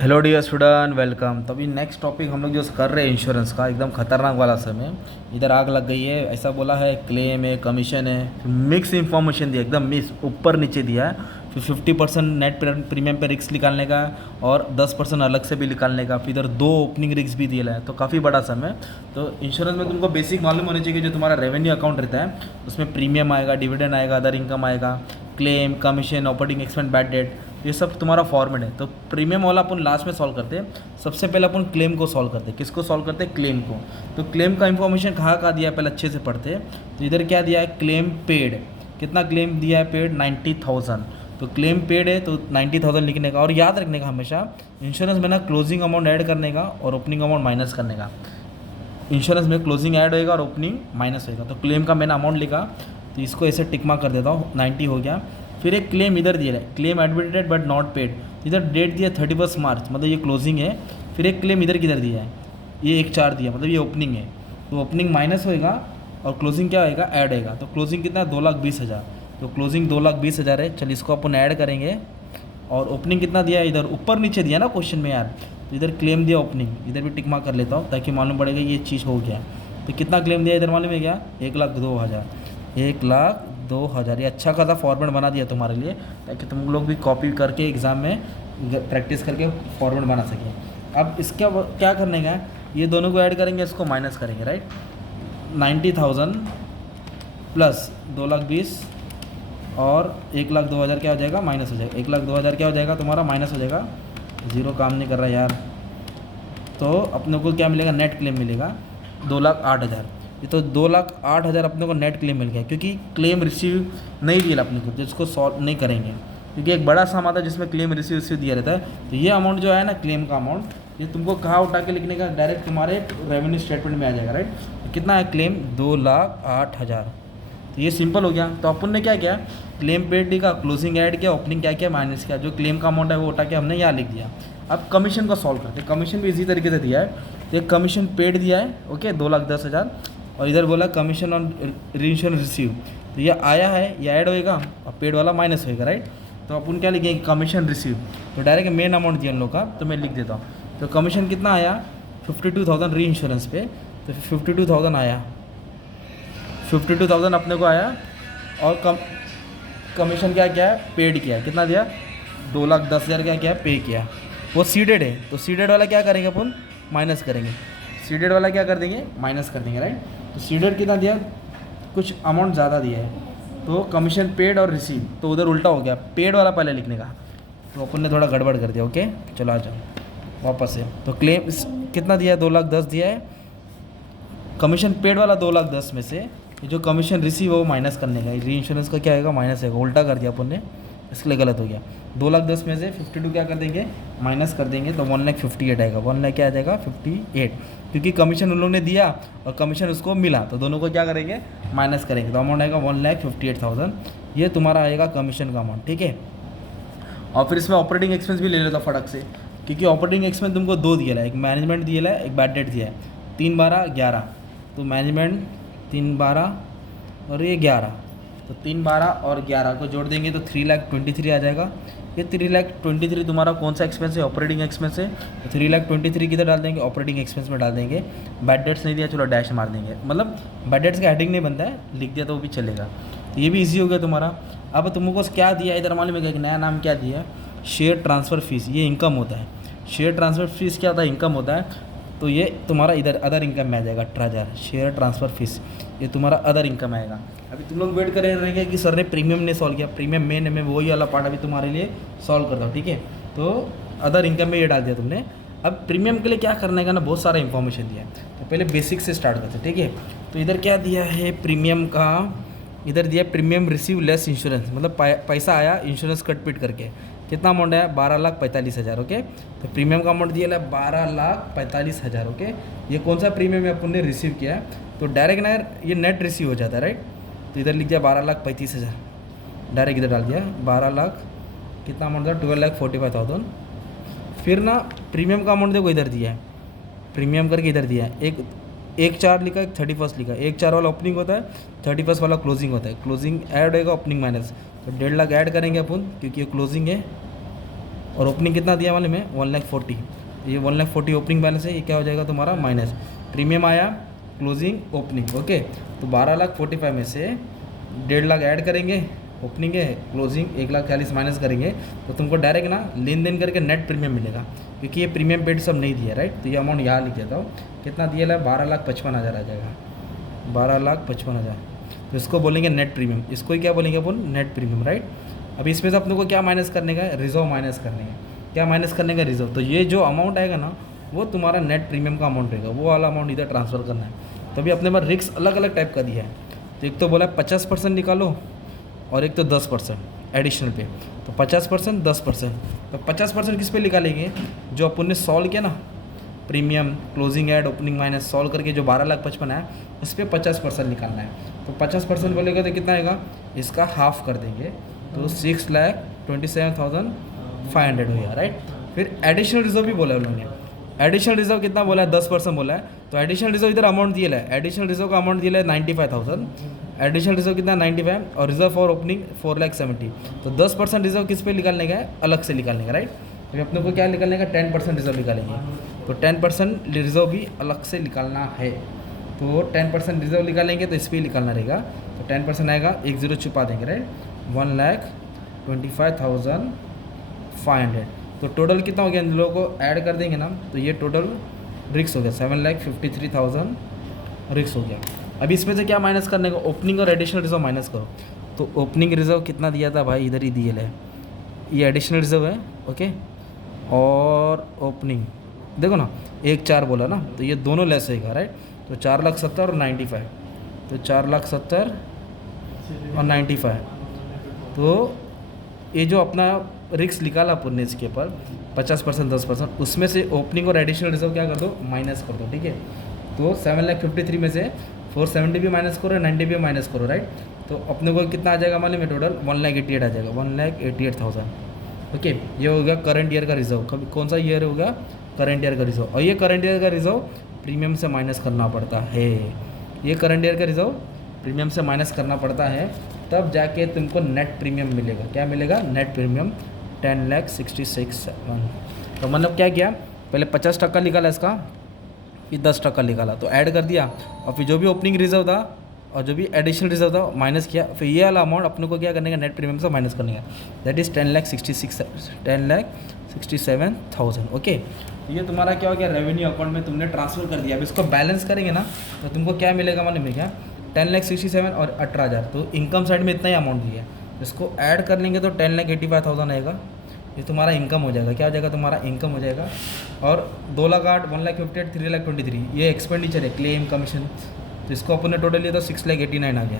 Hello dear student, welcome. तो अभी next topic हम लोग जो कर रहे हैं इंश्योरेंस का, एकदम खतरनाक वाला समय। इधर आग लग गई है, ऐसा बोला है, क्लेम है, कमीशन है, मिक्स इन्फॉर्मेशन दिया, एकदम मिक्स ऊपर नीचे दिया है। फिर 50% नेट प्रीमियम पे रिस्क निकालने का और 10% अलग से भी निकालने का। फिर इधर 2 ओपनिंग रिस्क भी दिया है, तो काफ़ी बड़ा समय। तो इंश्योरेंस में तुमको बेसिक मालूम होनी चाहिए कि जो तुम्हारा रेवेन्यू अकाउंट रहता है उसमें प्रीमियम आएगा, डिविडेंड आएगा, अदर इनकम आएगा, claim, commission, operating expense, bad debt, ये सब तुम्हारा फॉर्मेट है। तो प्रीमियम वाला अपन लास्ट में सॉल्व करते हैं। सबसे पहले अपन क्लेम को सॉल्व करते हैं। किसको सॉल्व करते हैं? क्लेम को। तो क्लेम का इन्फॉर्मेशन कहाँ दिया है पहले अच्छे से पढ़ते हैं। तो इधर क्या दिया है? Claim paid. कितना क्लेम दिया है? पेड 90,000। तो क्लेम पेड है तो 90,000 लिखने का। और याद रखने का हमेशा इंश्योरेंस में ना क्लोजिंग अमाउंट ऐड करने का और ओपनिंग अमाउंट माइनस करने का। इंश्योरेंस में क्लोजिंग ऐड होएगा और ओपनिंग माइनस होएगा। तो क्लेम का मैंने अमाउंट लिखा, तो इसको ऐसे टिक मार्क कर देता हूँ, 90 हो गया। फिर एक क्लेम इधर दिया है, claim admitted but not paid. इधर डेट दिया 31 मार्च, मतलब ये क्लोजिंग है। फिर एक क्लेम इधर किधर दिया है, ये 1/4 दिया, मतलब ये ओपनिंग है। तो ओपनिंग माइनस होएगा और क्लोजिंग क्या होएगा? ऐड होएगा। तो क्लोजिंग कितना है? 2,20,000। तो क्लोजिंग 2,20,000 है। चलिए इसको अपन ऐड करेंगे। और ओपनिंग कितना दिया है? इधर ऊपर नीचे दिया ना क्वेश्चन में यार। तो इधर क्लेम दिया ओपनिंग, इधर भी टिक मार्क कर लेता हूँ ताकि मालूम पड़ेगा ये चीज़ हो गया। तो कितना क्लेम दिया इधर मालूम है क्या? 1,02,000। 1,02,000। ये अच्छा खासा फॉर्मेट बना दिया तुम्हारे लिए, ताकि तुम लोग भी कॉपी करके एग्ज़ाम में प्रैक्टिस करके फॉर्मेट बना सकें। अब इसका क्या करने का है? ये दोनों को ऐड करेंगे, इसको माइनस करेंगे, राइट। 90,000 प्लस 2,20,000 और 1,02,000 क्या हो जाएगा? माइनस हो जाएगा। 1,02,000 क्या हो जाएगा तुम्हारा? माइनस हो जाएगा। ज़ीरो काम नहीं कर रहा यार। तो अपने को क्या मिलेगा? नेट क्लेम मिलेगा 2,08,000। ये तो 2,08,000 अपने को नेट क्लेम मिल गया, क्योंकि क्लेम रिसीव नहीं दिया अपने को, जिसको सॉल्व नहीं करेंगे, क्योंकि एक बड़ा सम आता है जिसमें क्लेम रिसीव दिया रहता है। तो ये अमाउंट जो है ना, क्लेम का अमाउंट, ये तुमको कहाँ उठा के लिखने का? डायरेक्ट तुम्हारे रेवेन्यू स्टेटमेंट में आ जाएगा, राइट। तो कितना है क्लेम? 2,08,000। तो ये सिंपल हो गया। तो अपन ने क्या किया? क्लेम पेड लिखा, क्लोजिंग ऐड किया, ओपनिंग क्या किया? माइनस किया। जो क्लेम का अमाउंट है वो उठा के हमने यहाँ लिख दिया। अब कमीशन को सॉल्व करते हैं। कमीशन भी इसी तरीके से दिया है। एक कमीशन पेड दिया है, ओके, 2,10,000। और इधर बोला कमीशन ऑन री इंश्योरेंस रिसीव। तो ये आया है, ये ऐड होएगा और पेड वाला माइनस होएगा, राइट। तो अपन क्या लिखेंगे? Commission receive. तो डायरेक्ट मेन अमाउंट दिया उन लोग का, तो मैं लिख देता हूँ। तो कमीशन कितना आया? 52,000 री इंश्योरेंस पे। तो 52,000 आया, 52,000 अपने को आया। और कमीशन क्या किया है? पेड किया है। कितना दिया? 2,10,000 क्या किया? पे किया। वो सीडेड है, तो सीडेड वाला क्या करेंगे अपन? माइनस करेंगे। सीडेड वाला क्या कर देंगे? माइनस कर देंगे, राइट। तो सीडेड कितना दिया? कुछ अमाउंट ज़्यादा दिया है, तो कमीशन पेड और रिसीव, तो उधर उल्टा हो गया, पेड वाला पहले लिखने का। तो अपन ने थोड़ा गड़बड़ कर दिया, ओके। चलो आ जाओ वापस से। तो क्लेम कितना दिया है? 2,10,000 दिया है। कमीशन पेड वाला 2,10,000 में से ये जो कमीशन रिसीव है वो माइनस करने का। री इंश्योरेंस का क्या आएगा? माइनस आएगा। उल्टा कर दिया अपन ने, इसके लिए गलत हो गया। 2,10,000 में से 52 क्या कर देंगे? माइनस कर देंगे। तो 1,58,000 आएगा। 1,00,000 क्या आ जाएगा? 58, क्योंकि कमीशन उन लोगों ने दिया और कमीशन उसको मिला, तो दोनों को क्या करेंगे? माइनस करेंगे। तो अमाउंट आएगा 1,58,000। ये तुम्हारा आएगा कमीशन का अमाउंट, ठीक है। और फिर इसमें ऑपरेटिंग एक्सपेंस भी ले लेता फटक से, क्योंकि ऑपरेटिंग एक्सपेंस तुमको 2 दिया है, एक मैनेजमेंट दिया है, एक बैड डेट दिया है। 3, 12, 11। तो मैनेजमेंट 3, 12 और ये 11। तो 3, 12 और 11 को जोड़ देंगे तो 3,23,000 आ जाएगा। ये 3,23,000 तुम्हारा कौन सा एक्सपेंस है? ऑपरेटिंग एक्सपेंस है। तो 3,23,000 किधर डाल देंगे? ऑपरेटिंग एक्सपेंस में डाल देंगे। बैड डेट्स नहीं दिया, चलो डैश मार देंगे, मतलब बैड डेट्स का हेडिंग नहीं बनता है, लिख दिया तो वो भी चलेगा। तो ये भी ईजी हो गया तुम्हारा। अब तुमको क्या दिया इधर मालूम है? एक नया नाम क्या दिया है? Share transfer fees. ये इनकम होता है। शेयर ट्रांसफ़र फीस क्या होता है? इनकम होता है। तो ये तुम्हारा इधर अदर इनकम में आ जाएगा 18,000। शेयर ट्रांसफ़र फीस ये तुम्हारा अदर इनकम आएगा। अभी तुम लोग वेट कर रहेंगे कि सर ने प्रीमियम ने सॉल्व किया। प्रीमियम मेन में वही वाला पार्ट अभी तुम्हारे लिए सॉल्व करता हूँ, ठीक है। तो अदर इनकम में ये डाल दिया तुमने। अब प्रीमियम के लिए क्या करने का ना, बहुत सारा इन्फॉर्मेशन दिया है। तो पहले बेसिक से स्टार्ट करते हैं, ठीक है। तो इधर क्या दिया है प्रीमियम का? इधर दिया प्रीमियम रिसीव लेस इंश्योरेंस, मतलब पैसा आया इंश्योरेंस कट पिट करके। कितना अमाउंट है? 12,45,000, ओके। तो प्रीमियम का अमाउंट दिया है 12,45,000, ओके। ये कौन सा प्रीमियम है अपन ने रिसीव किया है? तो डायरेक्ट ना ये नेट रिसीव हो जाता है, राइट। तो इधर लिख दिया 12,35,000, डायरेक्ट इधर डाल दिया 12 लाख। कितना अमाउंट था? 12,45,000। फिर ना प्रीमियम का अमाउंट देखो इधर दिया है, प्रीमियम करके इधर दिया है। 1/4 लिखा, 31 लिखा। 1/4 वाला ओपनिंग होता है, 31 वाला क्लोजिंग होता है। क्लोजिंग ऐड होएगा, ओपनिंग माइनस। तो 1,50,000 ऐड करेंगे अपन, क्योंकि ये क्लोजिंग है और ओपनिंग कितना दिया मालूम है 1,40,000, ये 1,40,000 ओपनिंग बैलेंस है, ये क्या हो जाएगा तुम्हारा माइनस प्रीमियम आया क्लोजिंग ओपनिंग। ओके, तो 12,45,000 में से 1.5 लाख ऐड करेंगे, ओपनिंग है क्लोजिंग 1,40,000 माइनस करेंगे तो तुमको डायरेक्ट ना लेन देन करके नेट प्रीमियम मिलेगा, क्योंकि ये प्रीमियम पेड सब नहीं दिया राइट। तो ये अमाउंट यहाँ लिख देता हूँ, कितना दिया है 12,55,000 आ जाएगा, 12,55,000। तो इसको बोलेंगे नेट प्रीमियम, इसको ही क्या बोलेंगे अपन नेट प्रीमियम राइट। अभी इसमें से अपने को क्या माइनस करने का है, रिजर्व माइनस करने का, क्या माइनस करने का रिजर्व। तो ये जो अमाउंट आएगा ना वो तुम्हारा नेट प्रीमियम का अमाउंट रहेगा, वो वाला अमाउंट इधर ट्रांसफ़र करना है। तो अभी अपने पास रिस्क अलग अलग टाइप का दिया है, तो एक तो बोला 50% निकालो और एक तो 10% एडिशनल पे। तो 50% 10%, तो 50% किस पे निकालेंगे, जो अपन ने सॉल्व किया ना premium closing add opening minus solve करके जो 12,55,000 है उस पर 50% निकालना है। तो 50% बोलेगा तो कितना आएगा, इसका हाफ कर देंगे तो 6,27,500 हो गया राइट। फिर एडिशनल रिजर्व भी बोला है उन्होंने, एडिशनल रिजर्व कितना बोला है 10% बोला है। तो एडिशनल रिजर्व इधर अमाउंट दिया है, एडिशनल रिजर्व का अमाउंट दिया है 95,000, एडिशनल रिजर्व कितना 95 और रिजर्व फॉर ओपनिंग 4,70,000। तो 10% रिजर्व किस पे निकालने का है, अलग से निकालने का राइट। तो अपने को क्या निकालने का 10% रिजर्व निकालेंगे, तो 10% रिजर्व भी अलग से निकालना है। तो 10% रिजर्व निकालेंगे तो इस पर निकालना रहेगा, तो 10% आएगा, एक जीरो छुपा देंगे राइट, 1,25,500। तो टोटल कितना हो गया, इन लोगों को ऐड कर देंगे ना तो ये टोटल रिक्स हो गया 7,53,000 रिक्स हो गया। अभी इसमें से क्या माइनस करने का, ओपनिंग और एडिशनल रिजर्व माइनस करो। तो ओपनिंग रिजर्व कितना दिया था भाई, इधर ही दिए है, ये एडिशनल रिजर्व है ओके, और ओपनिंग देखो ना 1,4 बोला ना, तो ये दोनों लेस होगा राइट। तो 4,70,000 और 95, तो 4,70,000 और 95। तो ये जो अपना रिक्स निकाला अपन ने इसके ऊपर 50% 10%, उसमें से ओपनिंग और एडिशनल रिजर्व क्या कर दो, माइनस कर दो ठीक है। तो 7,53,000 में से 470 भी माइनस करो, 90 भी माइनस करो राइट। तो अपने को कितना आ जाएगा मालूम है, टोटल 1,88,000 आ जाएगा, 1,88,000 ओके। ये हो गया करंट ईयर का रिजर्व, कभी कौन सा ईयर होगा, करंट ईयर का रिजर्व। और ये करंट ईयर का रिजर्व प्रीमियम से माइनस करना पड़ता है, ये करंट ईयर का रिजर्व प्रीमियम से माइनस करना पड़ता है, तब जाके तुमको नेट प्रीमियम मिलेगा। क्या मिलेगा, नेट प्रीमियम 10,66,000। तो मतलब क्या किया, पहले 50% निकाला इसका, फिर 10% निकाला, तो ऐड कर दिया, और फिर जो भी ओपनिंग रिजर्व था और जो भी एडिशनल रिजर्व था माइनस किया, फिर ये वाला अमाउंट अपने को क्या करने का, नेट प्रीमियम से माइनस करने का, दैट इज़ 10,67,000 ओके। तो ये तुम्हारा क्या हो गया, रेवेन्यू अकाउंट में तुमने ट्रांसफर कर दिया। अब इसको बैलेंस करेंगे ना तो तुमको क्या मिलेगा मालूम है क्या, 10,67,000 और 18,000। तो इनकम साइड में इतना ही अमाउंट दिया है, इसको ऐड कर लेंगे तो 10,85,000 आएगा, ये तुम्हारा इनकम हो जाएगा। क्या हो जाएगा, तुम्हारा इनकम हो जाएगा। और 2,08,000 1,58,000 3,23,000 ये एक्सपेंडिचर है, क्लेम कमीशन, तो इसको अपन ने टोटल लिया तो 6,89,000 आ गया।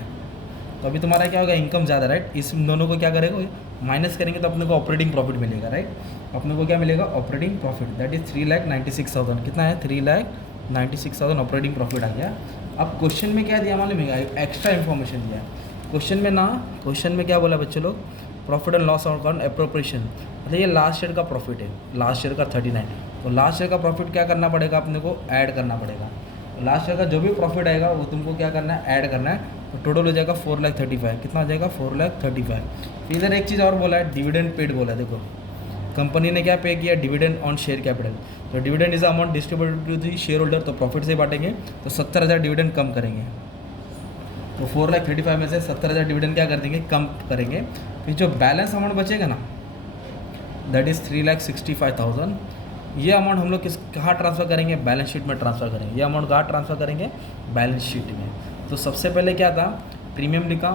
तो अभी तुम्हारा क्या होगा, इनकम ज़्यादा राइट, इस दोनों को क्या करेगा माइनस करेंगे तो अपने को ऑपरेटिंग प्रॉफिट मिलेगा राइट। अपने को क्या मिलेगा, ऑपरेटिंग प्रॉफिट, दैट इज़ 3,96,000। कितना है, 3,96,000 ऑपरेटिंग प्रॉफिट आ गया। अब क्वेश्चन में क्या दिया मालूम है, एक्स्ट्रा इन्फॉर्मेशन दिया है क्वेश्चन में ना। क्वेश्चन में क्या बोला बच्चे लोग, profit and loss account appropriation, मतलब ये लास्ट ईयर का प्रॉफिट है, लास्ट ईयर का 39। तो लास्ट ईयर का प्रॉफिट क्या करना पड़ेगा, अपने को ऐड करना पड़ेगा। लास्ट ईयर का जो भी प्रॉफिट आएगा वो तुमको क्या करना है, ऐड करना है। तो टोटल हो जाएगा 4,35,000। कितना हो जाएगा, 4,35,000। फिर इधर एक चीज़ और बोला है, डिविडेंड पेड बोला है। देखो कंपनी ने क्या पे किया, डिविडेंड ऑन शेयर कैपिटल। तो dividend is amount distributed to the share holder, तो प्रॉफिट से बांटेंगे तो 70,000 डिविडेंड कम करेंगे। तो 4,35,000 में से 70,000 डिविडेंड क्या कर देंगे, कम करेंगे। फिर जो बैलेंस अमाउंट बचेगा ना, दैट इज़ 3,65,000। ये अमाउंट हम लोग कहाँ ट्रांसफ़र करेंगे, बैलेंस शीट में ट्रांसफ़र करेंगे। ये अमाउंट कहाँ ट्रांसफ़र करेंगे, बैलेंस शीट में। तो सबसे पहले क्या था, प्रीमियम लिखा,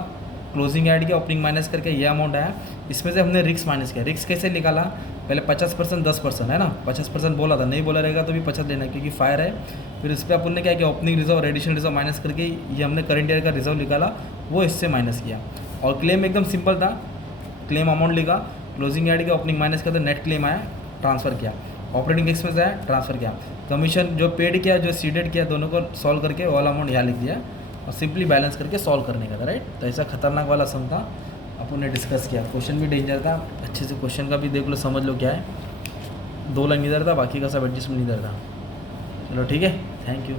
क्लोजिंग ऐड किया, ओपनिंग माइनस करके ये अमाउंट आया। इसमें से हमने रिक्स माइनस किया। रिक्स कैसे निकाला, पहले 50% 10% है ना, 50% बोला था, नहीं बोला रहेगा तो भी 50 लेना क्योंकि फायर है। फिर इस पर अपन ने क्या किया, ओपनिंग रिजर्व और एडिशनल रिजर्व माइनस करके ये हमने करंट ईयर का रिजर्व निकाला, वो इससे माइनस किया। और क्लेम एकदम सिंपल था, क्लेम अमाउंट लिखा, क्लोजिंग ऐड किया, ओपनिंग माइनस किया, तो नेट क्लेम आया, ट्रांसफ़र किया। ऑपरेटिंग एक्सपेंस आया, ट्रांसफ़र किया। कमीशन जो पेड किया, जो सीडेड किया, दोनों को सॉल्व करके ऑल अमाउंट यहाँ लिख दिया और सिंपली बैलेंस करके सॉल्व करने का था राइट। तो ऐसा खतरनाक वाला सम था, अपन ने डिस्कस किया। क्वेश्चन भी डेंजर था, अच्छे से क्वेश्चन का भी देख लो, समझ लो क्या है। 2 लाइन इधर था, बाकी का सब एडजस्टमेंट इधर था। चलो ठीक है, थैंक यू।